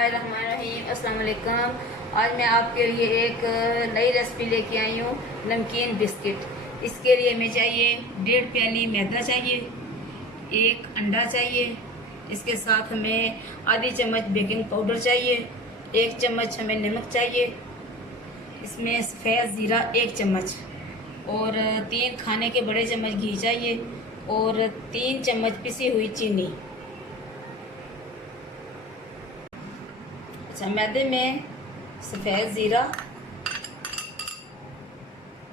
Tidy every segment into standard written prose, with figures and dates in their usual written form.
बिस्मिल्लाहिर्रहमानिर्रहीम। अस्सलाम वालेकुम। आज मैं आपके लिए एक नई रेसिपी लेके आई हूँ, नमकीन बिस्किट। इसके लिए हमें चाहिए 1.5 प्याली मैदा चाहिए, 1 अंडा चाहिए, इसके साथ हमें आधी चम्मच बेकिंग पाउडर चाहिए, 1 चम्मच हमें नमक चाहिए, इसमें सफ़ेद ज़ीरा 1 चम्मच और 3 खाने के बड़े चम्मच घी चाहिए और 3 चम्मच पिसी हुई चीनी। अच्छा, मैदे में सफ़ेद ज़ीरा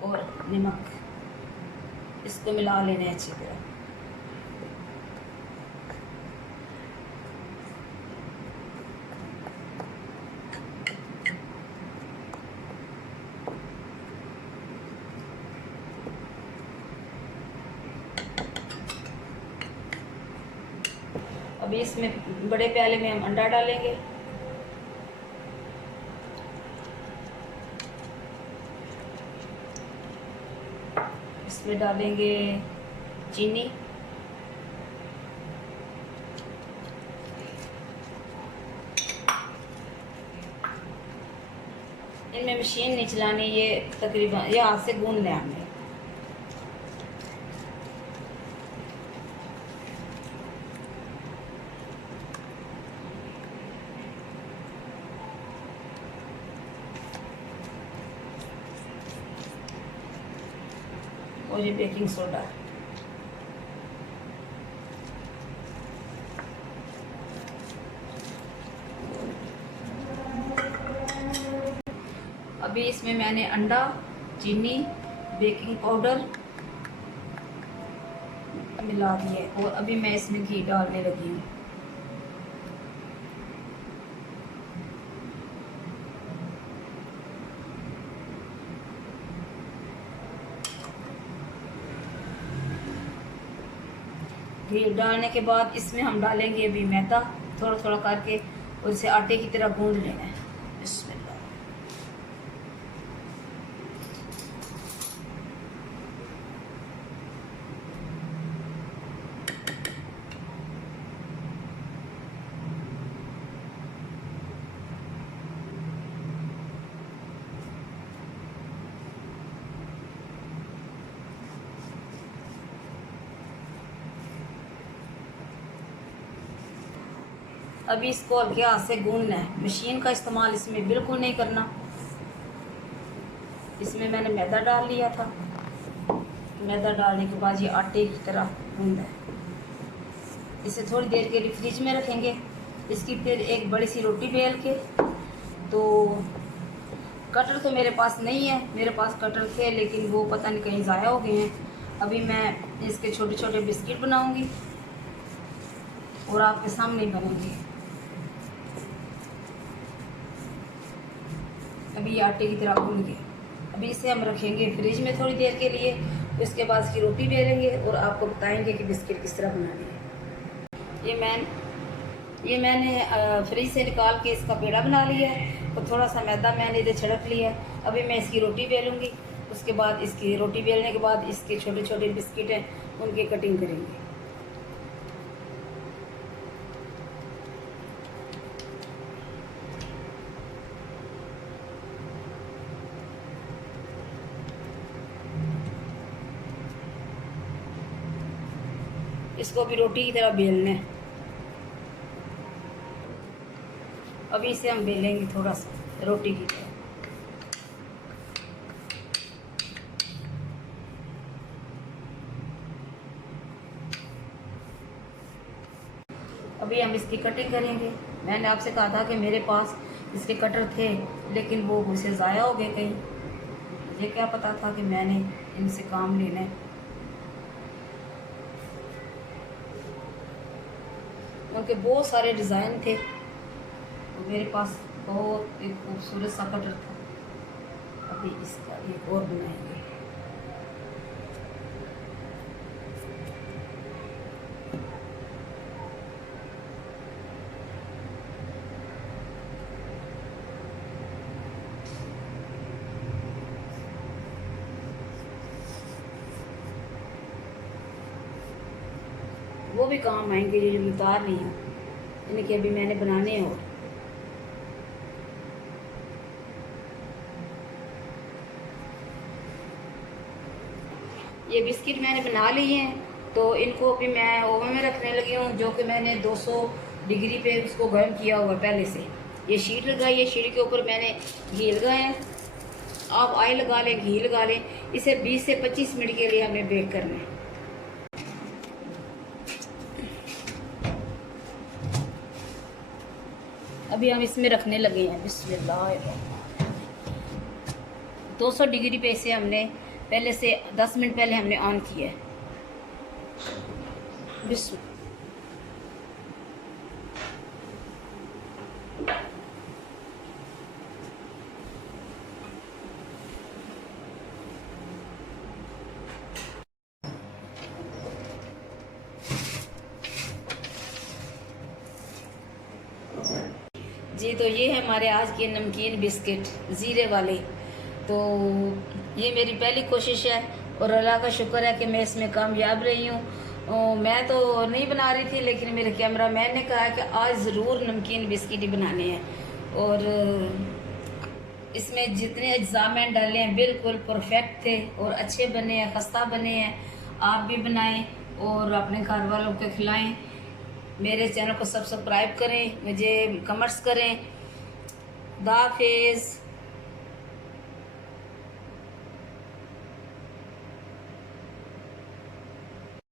और नमक, इसको मिला लेना अच्छी तरह। अभी इसमें बड़े प्याले में हम अंडा डालेंगे। इसमें डालेंगे चीनी, इनमें मशीन नहीं चलानी, ये तकरीबन ये हाथ से गूंद लें हमने। और ये बेकिंग सोडा, अभी इसमें मैंने अंडा, चीनी, बेकिंग पाउडर मिला दिए और अभी मैं इसमें घी डालने लगी हूँ। घी डालने के बाद इसमें हम डालेंगे अभी मैदा थोड़ा थोड़ा करके और इसे आटे की तरह गूंद लेना है। बिस्मिल्लाह। अभी इसको हल्के हाथ से गूंदना है, मशीन का इस्तेमाल इसमें बिल्कुल नहीं करना। इसमें मैंने मैदा डाल लिया था, मैदा डालने के बाद ये आटे की तरह गूंदा है। इसे थोड़ी देर के लिए फ्रिज में रखेंगे। इसकी फिर एक बड़ी सी रोटी बेल के, तो कटर तो मेरे पास नहीं है, मेरे पास कटर थे लेकिन वो पता नहीं कहीं ज़ाया हो गए हैं। अभी मैं इसके छोटे छोटे बिस्किट बनाऊंगी और आपके सामने बनेंगे। अभी ये आटे की तरह गूंद गए। अभी इसे हम रखेंगे फ्रिज में थोड़ी देर के लिए, उसके बाद इसकी रोटी बेलेंगे और आपको बताएंगे कि बिस्किट किस तरह बनाने हैं। ये मैंने फ्रिज से निकाल के इसका पेड़ा बना लिया है और थोड़ा सा मैदा मैंने इधर छिड़क लिया है। अभी मैं इसकी रोटी बेलूँगी, उसके बाद इसकी रोटी बेलने के बाद इसके छोटे छोटे बिस्किट हैं उनकी कटिंग करेंगे। इसको भी रोटी की तरह बेलना है। अभी इसे हम बेलेंगे थोड़ा सा रोटी की तरह। अभी हम इसकी कटिंग करेंगे। मैंने आपसे कहा था कि मेरे पास इसके कटर थे लेकिन वो मुझसे ज़ाया हो गए कहीं। मुझे क्या पता था कि मैंने इनसे काम लेना है। उनके बहुत सारे डिज़ाइन थे, मेरे पास बहुत एक खूबसूरत सा कटर था। अभी इसका एक और बनाएंगे। वो भी काम आएंगे जो मैं उतार रही हूँ, यानी कि अभी मैंने बनाने हैं। और ये बिस्किट मैंने बना लिए हैं, तो इनको भी मैं ओवन में रखने लगी हूँ, जो कि मैंने 200 डिग्री पे उसको गर्म किया हुआ पहले से। ये शीट लगाई है, शीट के ऊपर मैंने घी लगाया है। आप ऑयल लगा लें, घी लगा लें। इसे 20 से 25 मिनट के लिए हमने बेक करना है। अभी हम इसमें रखने लगे हैं। बिस्मिल्लाह। 200 डिग्री पे इसे हमने पहले से 10 मिनट पहले हमने ऑन किया है। जी, तो ये है हमारे आज के नमकीन बिस्किट ज़ीरे वाले। तो ये मेरी पहली कोशिश है और अल्लाह का शुक्र है कि मैं इसमें कामयाब रही हूँ। मैं तो नहीं बना रही थी, लेकिन मेरे कैमरा मैन ने कहा कि आज ज़रूर नमकीन बिस्किट ही बनाने हैं। और इसमें जितने अज्जा मैंने डाले हैं बिल्कुल परफेक्ट थे और अच्छे बने हैं, खस्ता बने हैं। आप भी बनाएं और अपने घर वालों को खिलाएं। मेरे चैनल को सब्सक्राइब करें, मुझे कमेंट्स करें। खुदा हाफिज़।